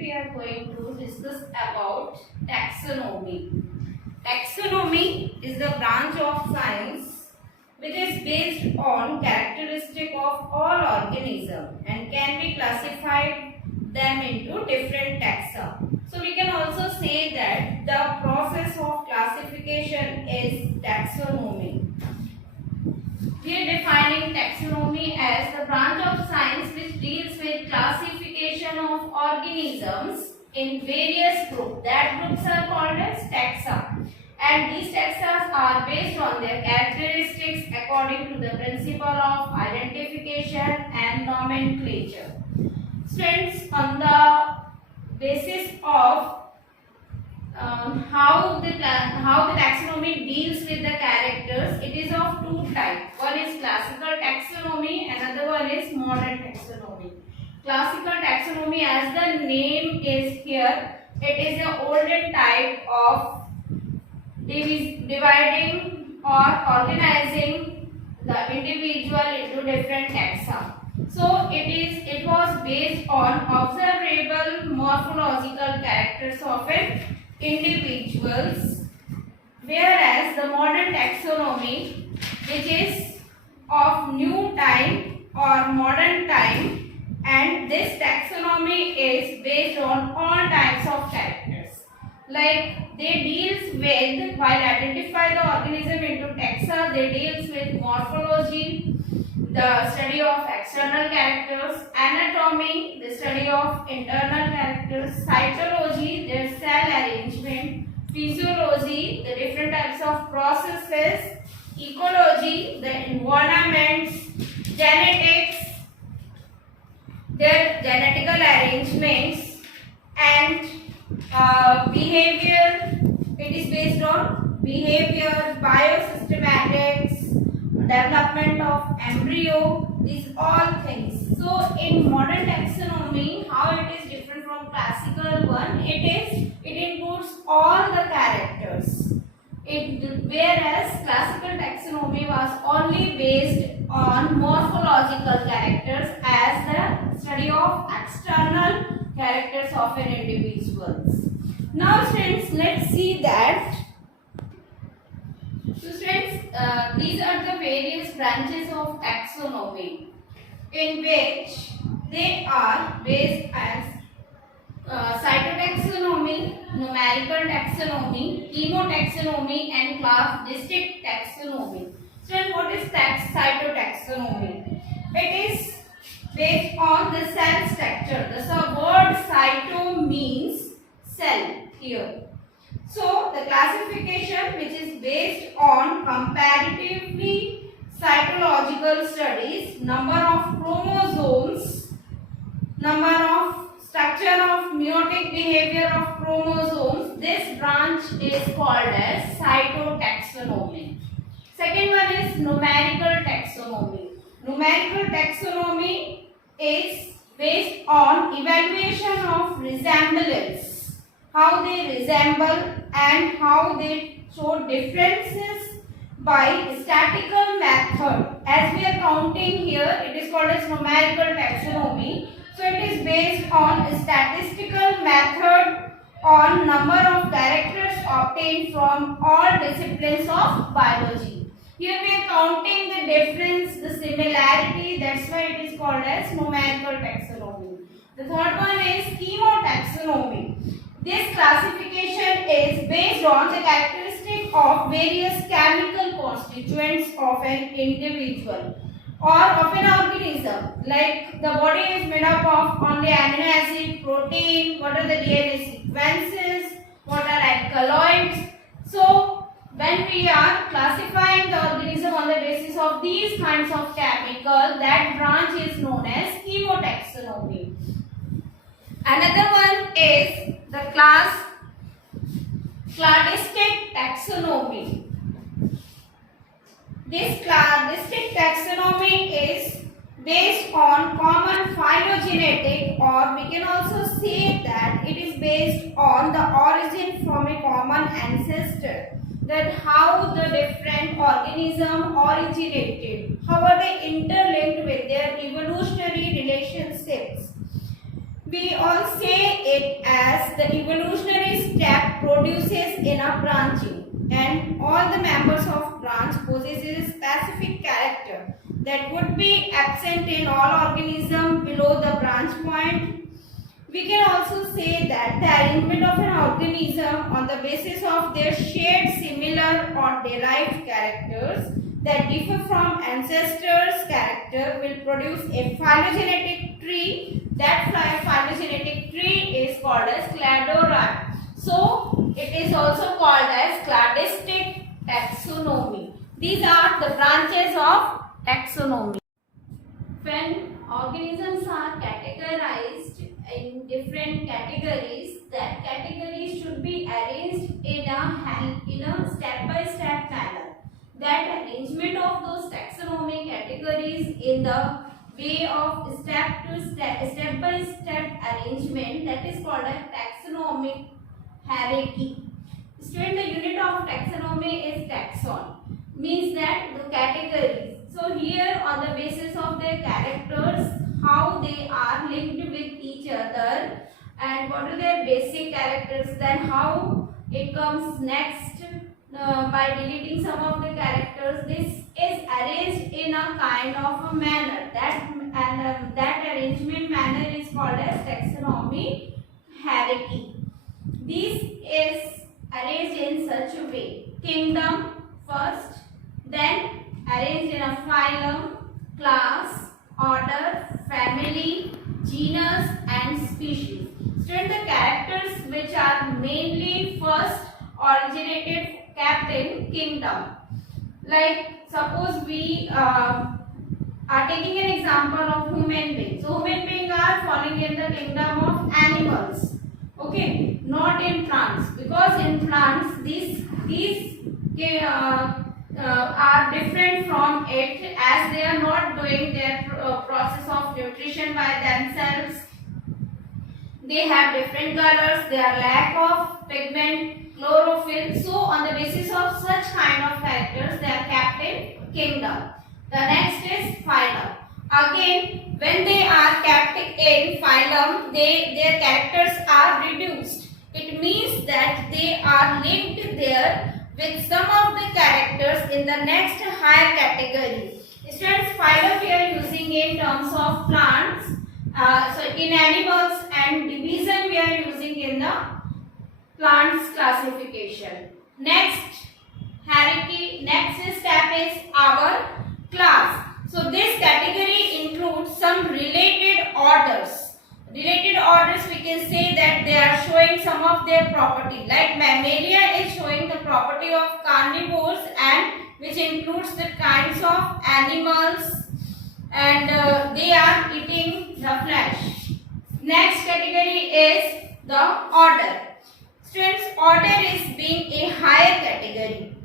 We are going to discuss about taxonomy. Taxonomy is the branch of science which is based on characteristic of all organisms and can be classified them into different taxa. So we can also say that the process of classification is taxonomy. We are defining taxonomy as the branch of science which deals with classification of organisms in various groups. That groups are called as taxa. And these taxa are based on their characteristics according to the principle of identification and nomenclature. Students, on the basis of how the taxonomy deals with the characters, it is of two types. One is classical taxonomy, another one is modern taxonomy. Classical taxonomy, as the name is here, it is the olden type of dividing or organizing the individual into different taxa. So it was based on observable morphological characters of an individuals, whereas the modern taxonomy, which is of new time or modern time, and this taxonomy is based on all types of characters. Like they deals with, while identify the organism into taxa, they deals with morphology, the study of external characters, anatomy, the study of internal characters, cytology, their cell arrangement, physiology, the different types of processes, ecology, the environments, genetics, their genetical arrangements, and behavior. It is based on behavior, biosystematics, development of embryo, these all things. So in modern taxonomy, how it is different from classical one, it includes all the characters. Whereas classical taxonomy was only based on morphological characters as the study of external characters of an individual. Now students, let's see that. So students, these are the various branches of taxonomy in which they are based as cytotaxonomy, numerical taxonomy, chemotaxonomy, and class-distinct taxonomy. So what is cytotaxonomy? It is based on the cell structure. The word cyto means cell here. So the classification, which is based on comparatively cytological studies, number of chromosomes, number of structure of meiotic behavior of chromosomes, this branch is called as cytotaxonomy. Second one is numerical taxonomy. Numerical taxonomy is based on evaluation of resemblance, how they resemble and how they show differences by statistical method. As we are counting here, it is called as numerical taxonomy. So it is based on statistical method on number of characters obtained from all disciplines of biology. Here we are counting the difference, the similarity, that's why it is called as numerical taxonomy. The third one is chemotaxonomy. This classification is based on the characteristic of various chemical constituents of an individual or of an organism. Like the body is made up of only amino acid, protein, what are the DNA sequences, what are alkaloids. So when we are classifying the organism on the basis of these kinds of chemicals, that branch is known as chemotaxonomy. Another one is the cladistic taxonomy. This cladistic taxonomy is based on common phylogenetic, or we can also say that it is based on the origin from a common ancestor. That how the different organism originated, how are they interlinked with their evolutionary relationships. We all say it as the evolutionary step produces in a branching, and all the members of branch possesses specific character that would be absent in all organisms below the branch point. We can also say that the arrangement of an organism on the basis of their shared, similar or derived characters that differ from ancestors' character will produce a phylogenetic tree. That phylogenetic tree is called as cladogram. So, it is also called as cladistic taxonomy. These are the branches of taxonomy. When organisms are categorized in different categories, that categories should be arranged in a step-by-step manner. That arrangement of those taxonomic categories in the way of step-by-step arrangement, that is called a taxonomic hierarchy. Student, the unit of taxonomy is taxon, means that the categories. So here on the basis of their characters, how they are linked with each other and what are their basic characters, then how it comes next by deleting some of the characters. This is arranged in a kind of a manner that arrangement manner is called as taxonomy hierarchy. This is arranged in such a way: kingdom first, then arranged in a phylum, class, order, family, genus and species. Student, the characters which are mainly first originated kept in kingdom. Like suppose we are taking an example of human beings. So human beings are falling in the kingdom of animals. Okay, not in plants, because in plants these are different from it, as they are not doing their process of nutrition by themselves. They have different colors, they are lack of pigment, chlorophyll. So on the basis of such kind of characters, they are kept in kingdom. The next is phylum. Again, when they are kept in phylum, their characters are reduced. It means that they are linked there with some of the characters in the next higher category. Students, phylum we are using in terms of plants, so in animals, and division we are using in the plants classification. Next hierarchy, next step is our class. So this category includes some related orders. Related orders, we can say that they are showing some of their property. Like mammalia is showing the property of carnivores, and which includes the kinds of animals, and they are eating the flesh. Next category is the order. Students, order is being a higher category,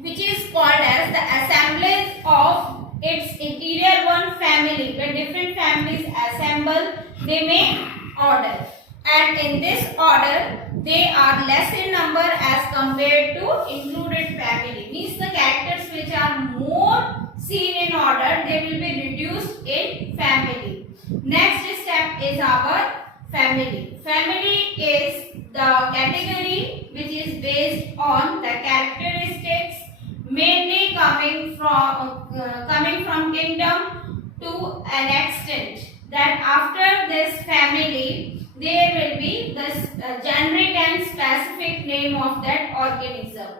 which is called as the assemblage of its interior one family. When different families assemble, they make order, and in this order they are less in number as compared to included family. Means the characters which are more seen in order, they will be reduced in family. Next step is our family. Family is the category which is based on the characteristics mainly coming from kingdom to an extent that after this family there will be this generic and specific name of that organism.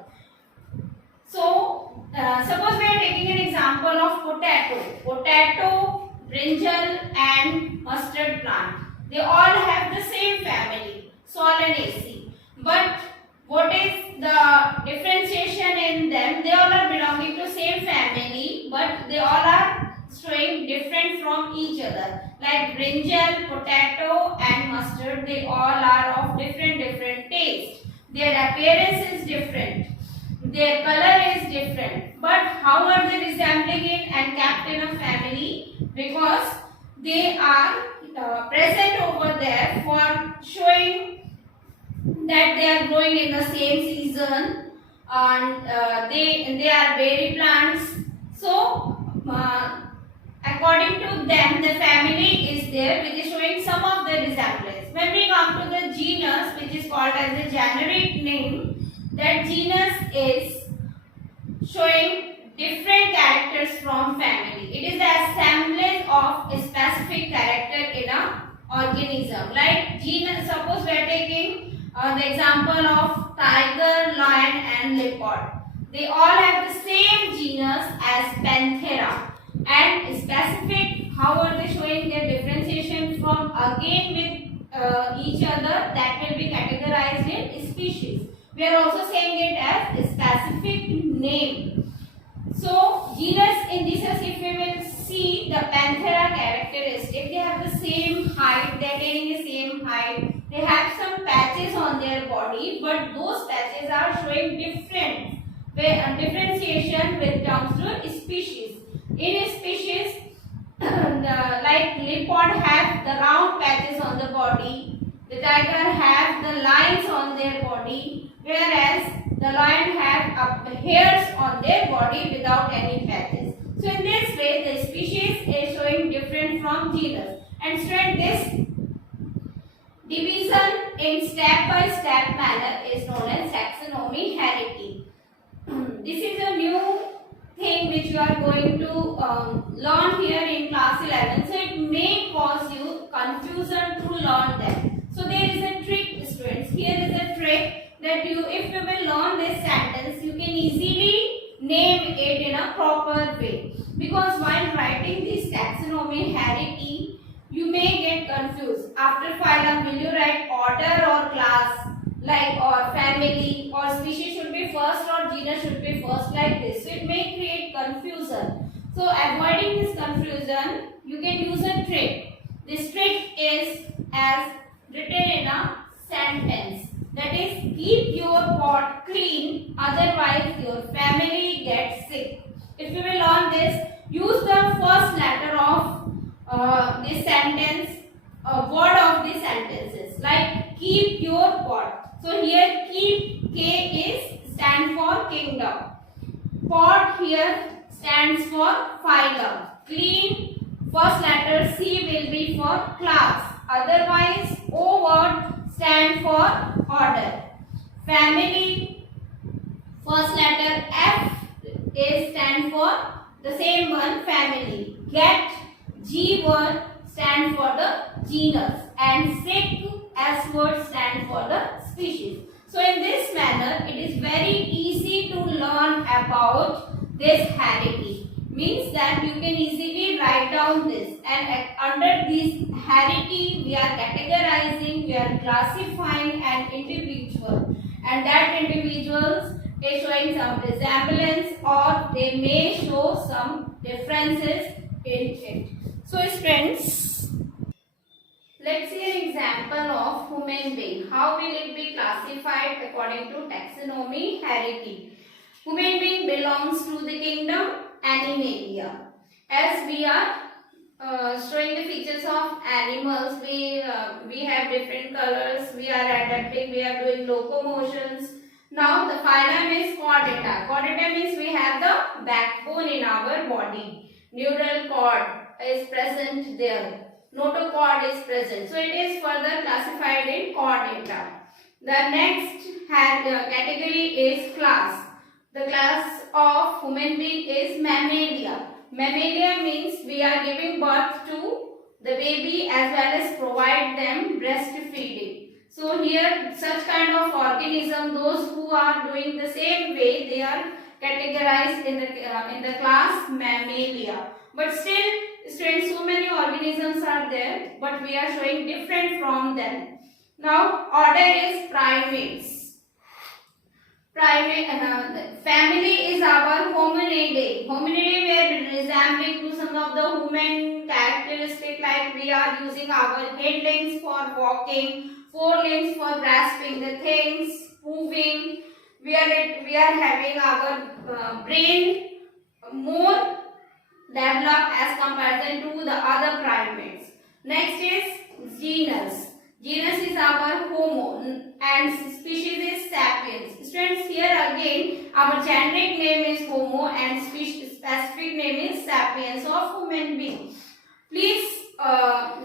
So suppose we are taking an example of potato, brinjal and mustard plant. They all have the same family, Solanaceae. But what is the differentiation in them? They all are belonging to same family, but they all are showing different from each other. Like brinjal, potato and mustard, they all are of different taste. Their appearance is different. Their color is different. But how are they resembling in and kept in a family? Because they are present over there for showing that they are growing in the same season, and they are berry plants. So according to them, the family is there, which is showing some of the resemblance. When we come to the genus which is called as a generic name, that genus is showing different characters from family. It is the assemblage of a specific character in a organism. Like genus, suppose we are taking the example of tiger, lion and leopard. They all have the same genus as Panthera, and specific, how are they showing their differentiation from again with each other, that will be categorized in species. We are also saying it as a specific name. So genus in this case, if we will see the Panthera characteristic, they have the same height, they are attaining the same height, they have some patches on their body, but those patches are showing different differentiation with terms to species. In species, like leopard have the round patches on the body, the tiger have the lines on their body, whereas the lion have hairs on their body without any patches. So in this way, the species is showing different from genus. And student, this division in step-by-step manner is known as taxonomy hierarchy. This is a new thing which you are going to learn here in class 11. So it may cause you confusion to learn them. So there is a trick, students. Here is a trick that if you will learn this sentence, you can easily name it in a proper way. Because while writing this taxonomy hierarchy, you may get confused. After phylum, will you write order or class, like, or family, or species should be first or genus should be first, like this. So it may create confusion. So avoiding this confusion, you can use a trick. This trick is as written in a sentence. That is, keep your pot clean, otherwise your family gets sick. If you will learn this, use the first letter of this sentence, word of these sentences, like keep your pot. So here keep, K is stand for kingdom. Pot here stands for phylum. Clean, first letter C will be for class. Otherwise O word stand for order. Family, first letter F is stand for the same one, family. Get, G word stand for the genus, and sick, S word stand for the species. So in this manner, it is very easy to learn about this hierarchy. Means that you can easily write down this, and under this hierarchy we are categorizing, we are classifying an individual, and that individuals is showing some resemblance or they may show some differences in it. So friends, let's see an example of human being. How will it be classified according to taxonomy hierarchy? Human being belongs to the kingdom Animalia. As we are showing the features of animals, we have different colors, we are adapting, we are doing locomotions. Now the phylum is Chordata. Chordata means we have the backbone in our body. Neural cord is present there. Notochord is present. So it is further classified in Chordata. The next category is class. The class of human being is Mammalia. Mammalia means we are giving birth to the baby as well as provide them breastfeeding. So here such kind of organism, those who are doing the same way, they are categorized in the class Mammalia. But still, students, so many organisms are there, but we are showing different from them. Now order is primates. Family is our Hominidae. Hominidae we are resembling to some of the human characteristics, like we are using our head limbs for walking, forelimbs for grasping the things, moving. We are having our brain more developed as comparison to the other primates. Next is genus. Genus is our Homo and species is Sapiens. Students, here again our generic name is Homo and specific name is Sapiens of human being. Please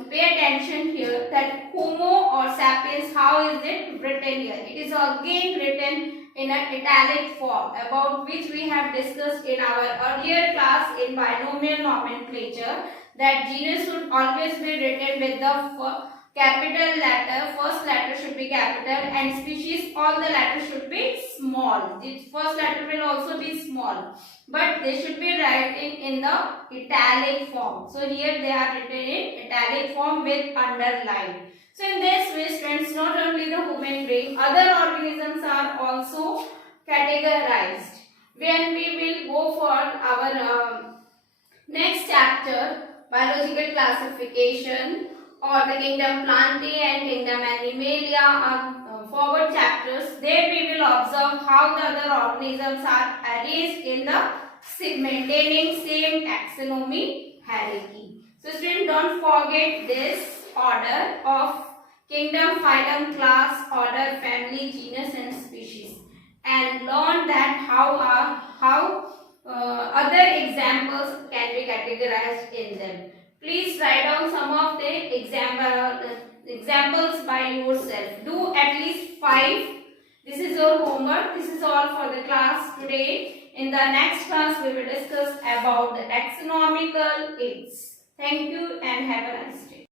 pay attention here that Homo or sapiens, how is it written here? It is again written in an italic form, about which we have discussed in our earlier class in binomial nomenclature, that genus should always be written with the capital letter. First letter should be capital, and species, all the letters should be small. The first letter will also be small, but they should be written in the italic form. So here they are written in italic form with underline. So in this way, students, not only the human being, other organisms are also categorized. When we will go for our next chapter, biological classification, or the kingdom Plantae and kingdom Animalia are forward chapters. There we will observe how the other organisms are arranged in the maintaining same taxonomy hierarchy. So students, don't forget this order of kingdom, phylum, class, order, family, genus and species, and learn that how other examples can be categorized in them. Please write down some of the examples by yourself. Do at least 5. This is your homework. This is all for the class today. In the next class, we will discuss about the taxonomical aids. Thank you and have a nice day.